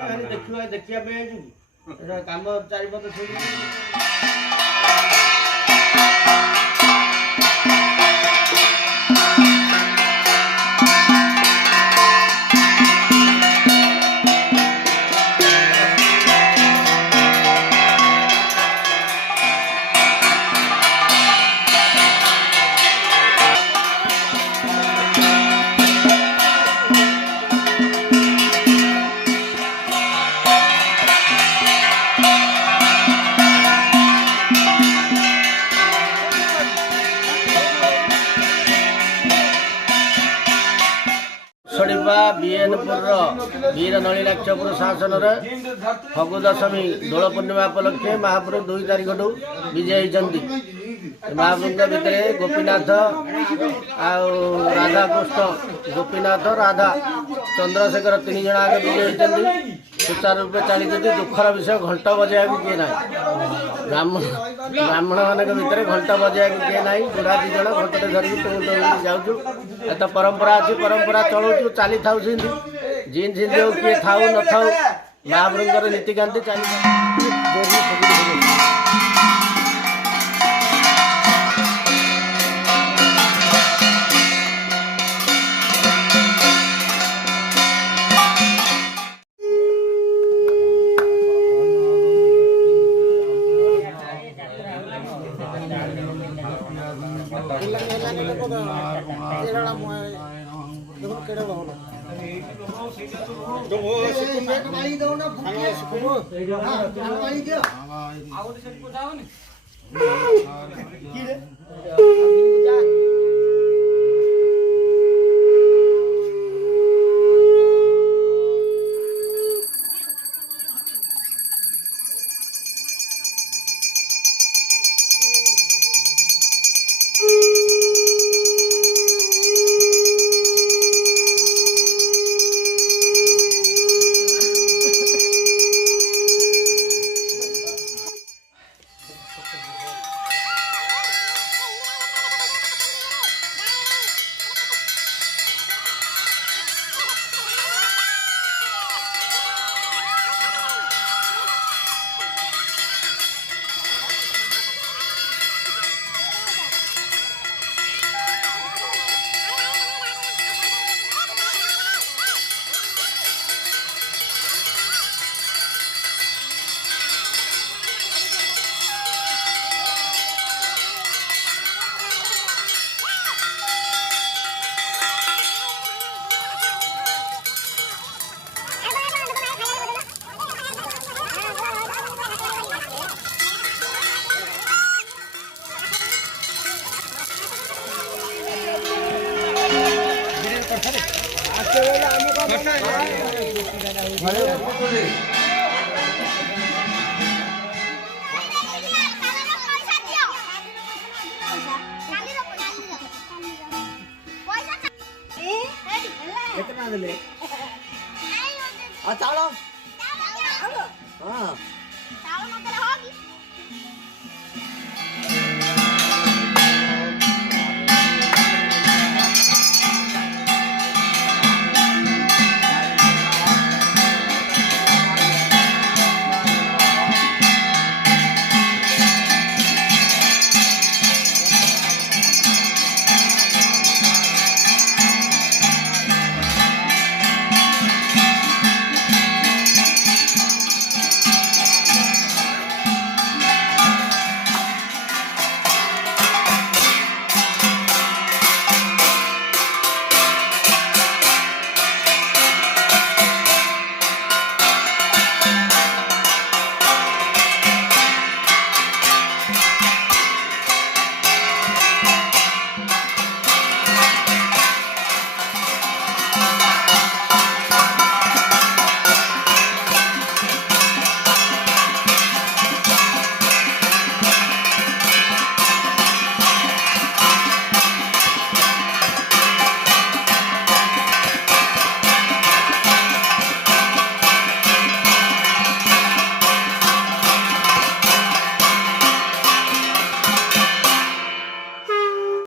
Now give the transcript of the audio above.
देखिए देखिए काम चारिपद छोड़ बीएनपुर वीर नलिनाक्षपुर शासन फगु दशमी दोल पूर्णिमा उपलक्षे महाप्रभु 2 तारिख विजय होती महाप्रभु भितर गोपीनाथ राधा कृष्ण गोपीनाथ राधा चंद्रशेखर 3 जन आगे विजय होती सुचारू रूपे चली दुखर विषय घंट बजाया किए ना ब्राह्मण मान भितर घंट बजाया किए ना बुढ़ा 2 जन घंटे धरिकी जाऊँ एत परंपरा अच्छी परंपरा चलाऊ चली था जीन जिंदे किए थाऊ न थाऊ महाप्रभुर नीतिकांति चली